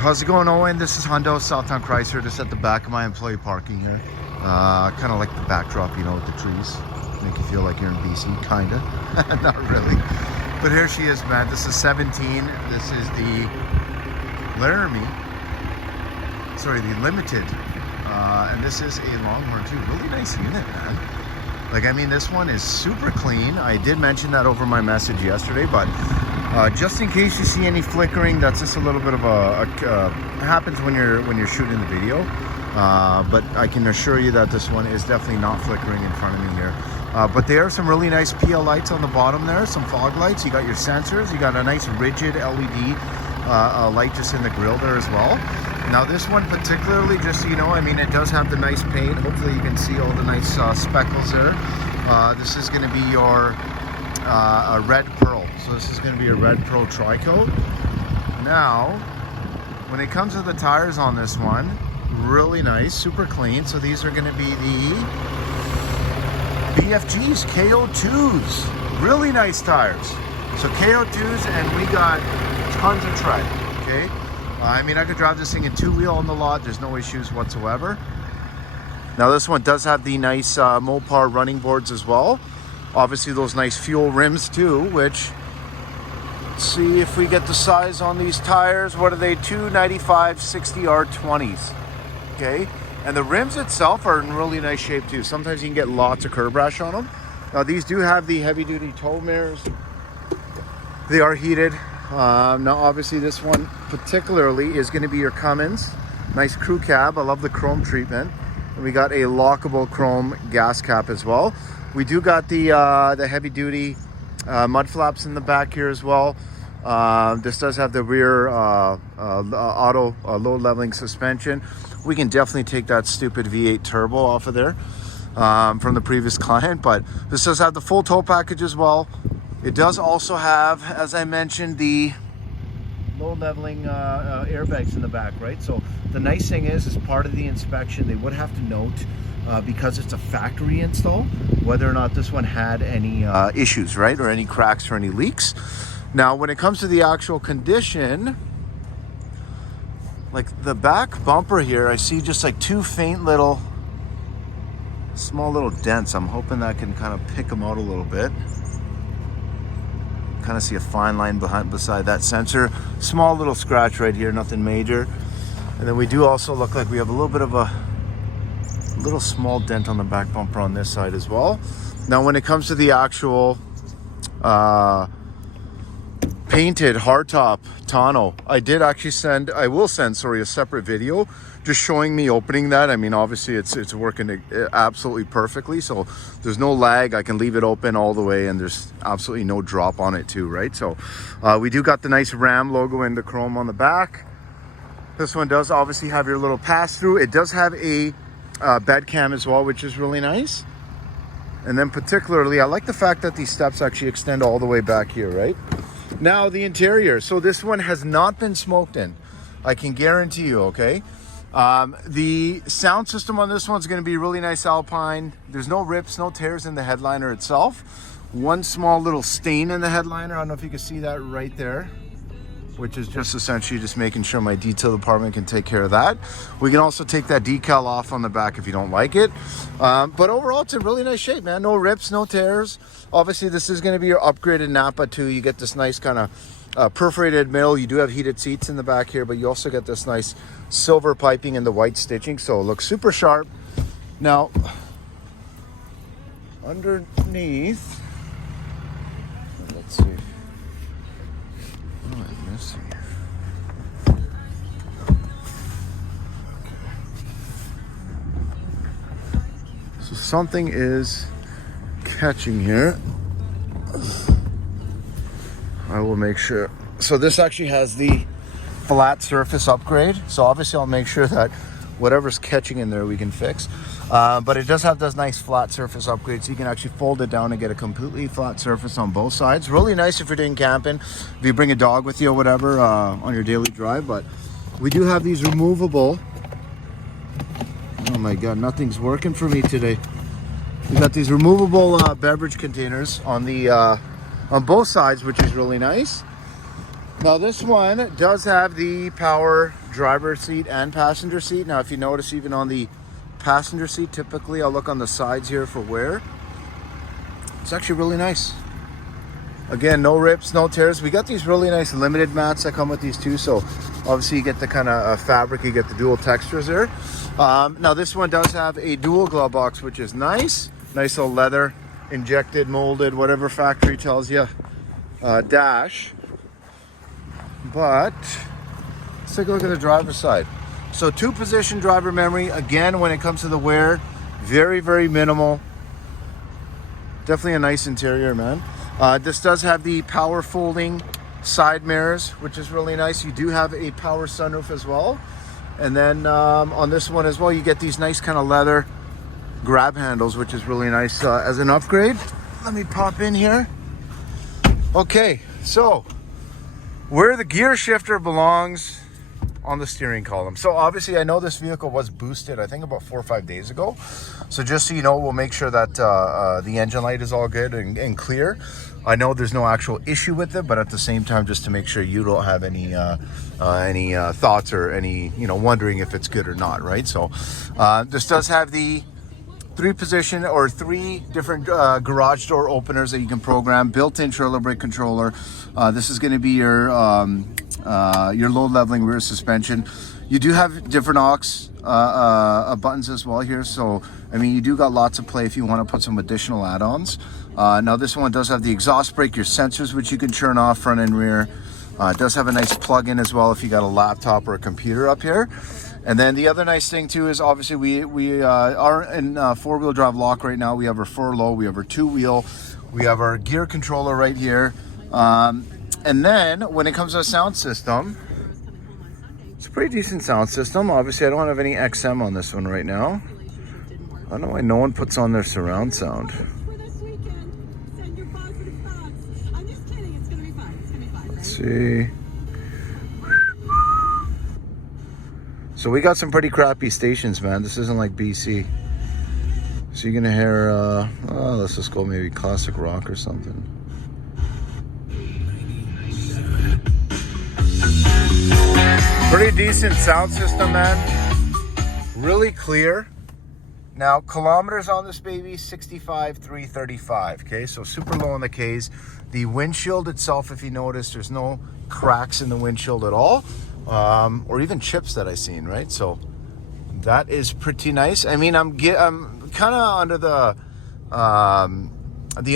How's it going, Owen? This is HUNDO Southtown Chrysler, just at the back of my employee parking here. Kind of like the backdrop, you know, with the trees. Make you feel like you're in BC, kinda. Not really. But here she is, man. This is 17. This is the Limited. And this is a Longhorn too. Really nice unit, man. Like, I mean, this one is super clean. I did mention that over my message yesterday, but just in case you see any flickering, that's just a little bit of happens when you're shooting the video. But I can assure you that this one is definitely not flickering in front of me here. But there are some really nice PL lights on the bottom there, some fog lights. You got your sensors. You got a nice rigid LED light just in the grill there as well. Now this one particularly, just so you know, I mean, it does have the nice paint. Hopefully you can see all the nice speckles there. This is going to be your a red pearl. So this is going to be a red pearl tri-coat. Now, when it comes to the tires on this one, really nice, super clean. So these are going to be the BFGs, KO2s. Really nice tires. So KO2s, and we got tons of tread, okay? I mean, I could drive this thing in two-wheel on the lot. There's no issues whatsoever. Now this one does have the nice Mopar running boards as well. Obviously those nice fuel rims too, which, let's see if we get the size on these tires. What are they? 295 60 R20s. Okay. And the rims itself are in really nice shape too. Sometimes you can get lots of curb rash on them. Now these do have the heavy duty tow mirrors. They are heated. Now obviously this one particularly is going to be your Cummins. Nice crew cab. I love the chrome treatment. And we got a lockable chrome gas cap as well. We do got the heavy duty mud flaps in the back here as well. This does have the rear auto low leveling suspension. We can definitely take that stupid V8 turbo off of there from the previous client, but this does have the full tow package as well. It does also have, as I mentioned, the low leveling airbags in the back, right? So the nice thing is part of the inspection, they would have to note, because it's a factory install, whether or not this one had any issues, right? Or any cracks or any leaks. Now, when it comes to the actual condition, like the back bumper here, I see just like two faint little, small little dents. I'm hoping that can kind of pick them out a little bit. Kind of see a fine line beside that sensor. Small little scratch right here, nothing major. And then we do also look like we have a little bit of a little small dent on the back bumper on this side as well. Now when it comes to the actual painted hardtop tonneau, I will send a separate video just showing me opening that. I mean, obviously it's working absolutely perfectly, so there's no lag. I can leave it open all the way and there's absolutely no drop on it too, right? So we do got the nice Ram logo in the chrome on the back. This one does obviously have your little pass-through. It does have a bed cam as well, which is really nice. And then particularly, I like the fact that these steps actually extend all the way back here, right? Now the interior. So this one has not been smoked in. I can guarantee you, okay? The sound system on this one's going to be really nice Alpine. There's no rips, no tears in the headliner itself. One small little stain in the headliner. I don't know if you can see that right there, which is just essentially just making sure my detail department can take care of that. We can also take that decal off on the back if you don't like it. But overall, it's in really nice shape, man. No rips, no tears. Obviously, this is going to be your upgraded Napa too. You get this nice kind of perforated middle. You do have heated seats in the back here, but you also get this nice silver piping and the white stitching. So it looks super sharp. Now, underneath, let's see. So something is catching here. I will make sure. So this actually has the flat surface upgrade. So obviously I'll make sure that whatever's catching in there we can fix. But it does have this nice flat surface upgrade, so you can actually fold it down and get a completely flat surface on both sides. Really nice if you're doing camping, if you bring a dog with you or whatever on your daily drive. But we do have these removable. Oh my God, nothing's working for me today. We got these removable beverage containers on the on both sides, which is really nice. Now this one does have the power driver seat and passenger seat. Now if you notice, even on the passenger seat, typically I'll look on the sides here for wear. It's actually really nice. Again, no rips, no tears. We got these really nice limited mats that come with these too. So obviously you get the kind of fabric, you get the dual textures there. Now this one does have a dual glove box, which is nice. Nice little leather, injected, molded, whatever factory tells you, dash. But let's take a look at the driver's side. So 2-position driver memory. Again, when it comes to the wear, very, very minimal. Definitely a nice interior, man. This does have the power folding side mirrors, which is really nice. You do have a power sunroof as well. And then on this one as well, you get these nice kind of leather grab handles, which is really nice as an upgrade. Let me pop in here. Okay, so where the gear shifter belongs on the steering column. So obviously I know this vehicle was boosted, I think about 4 or 5 days ago. So just so you know, we'll make sure that the engine light is all good and clear. I know there's no actual issue with it, but at the same time, just to make sure you don't have any thoughts or any, wondering if it's good or not, right? So this does have the 3-position or 3 different garage door openers that you can program, built-in trailer brake controller. This is going to be your load leveling rear suspension. You do have different aux buttons as well here, so I mean you do got lots of play if you want to put some additional add-ons. Now this one does have the exhaust brake, your sensors which you can turn off front and rear. It does have a nice plug-in as well if you got a laptop or a computer up here. And then the other nice thing too is obviously we are in 4-wheel drive lock right now. We have our 4-low, we have our 2-wheel, we have our gear controller right here. And then when it comes to a sound system, it's a pretty decent sound system. Obviously I don't have any XM on this one right now. I don't know why no one puts on their surround sound. Let's see. So we got some pretty crappy stations, man. This isn't like BC. So you're gonna hear, let's just go maybe classic rock or something. Pretty decent sound system, man. Really clear. Now, kilometers on this baby, 65,335, okay? So super low on the Ks. The windshield itself, if you notice, there's no cracks in the windshield at all. Or even chips that I've seen, right? So that is pretty nice. I mean, I'm kind of under the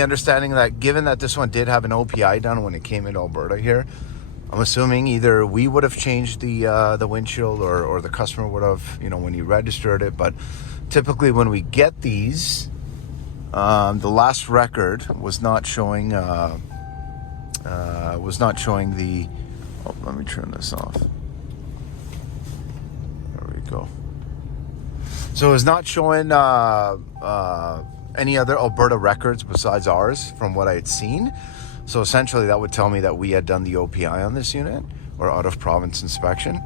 understanding that given that this one did have an OPI done when it came into Alberta here, I'm assuming either we would have changed the windshield or the customer would have, when he registered it. But typically when we get these, the last record was not showing the. Oh, let me turn this off. There we go. So it's not showing any other Alberta records besides ours from what I had seen. So essentially that would tell me that we had done the OPI on this unit or out of province inspection.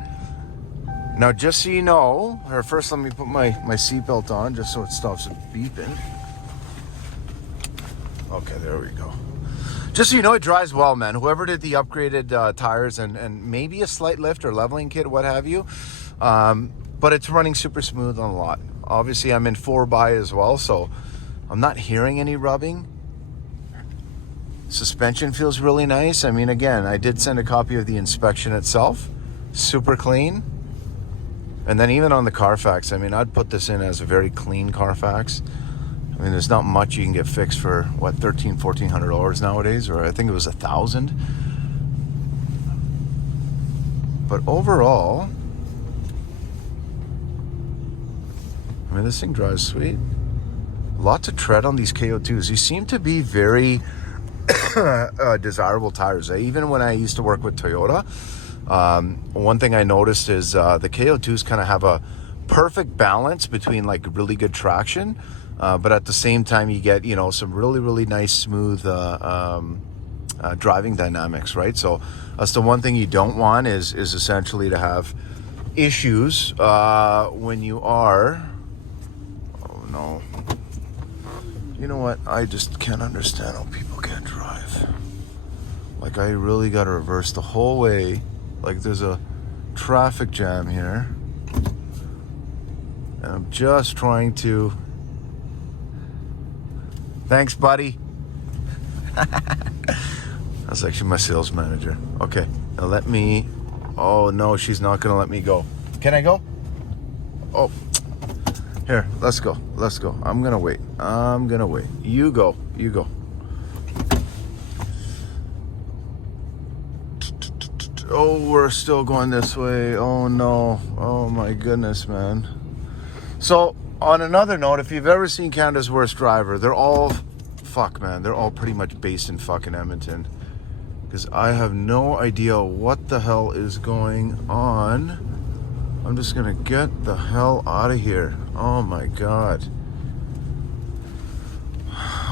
Now, just so you know, or first let me put my seatbelt on just so it stops it beeping. Okay, there we go. Just so you know, it drives well, man. Whoever did the upgraded tires and maybe a slight lift or leveling kit, what have you. But it's running super smooth on the lot. Obviously, I'm in 4x as well, so I'm not hearing any rubbing. Suspension feels really nice. I mean, again, I did send a copy of the inspection itself. Super clean. And then even on the Carfax, I mean, I'd put this in as a very clean Carfax. I mean, there's not much you can get fixed for, what, $1,400 nowadays, or I think it was $1,000. But overall, I mean, this thing drives sweet. Lots of tread on these KO2s. These seem to be very desirable tires. Even when I used to work with Toyota, one thing I noticed is the KO2s kind of have a perfect balance between like really good traction, but at the same time you get, some really, really nice smooth driving dynamics, right? So that's the one thing you don't want is essentially to have issues when you are, oh no, you know what, I just can't understand how people can't drive. Like, I really got to reverse the whole way. Like, there's a traffic jam here. And I'm just trying to... Thanks, buddy. That's actually my sales manager. Okay, now let me... Oh, no, she's not going to let me go. Can I go? Oh. Here, let's go. Let's go. I'm going to wait. I'm going to wait. You go. You go. Oh, we're still going this way. Oh, no. Oh, my goodness, man. So, on another note, if you've ever seen Canada's Worst Driver, they're all... Fuck, man. They're all pretty much based in fucking Edmonton. Because I have no idea what the hell is going on. I'm just going to get the hell out of here. Oh, my God.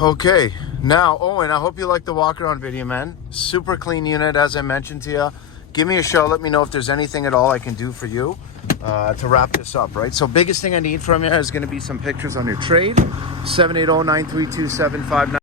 Okay. Now, Owen, I hope you like the walk-around video, man. Super clean unit, as I mentioned to you. Give me a shout. Let me know if there's anything at all I can do for you to wrap this up, right? So biggest thing I need from you is going to be some pictures on your trade. 780-932-7599.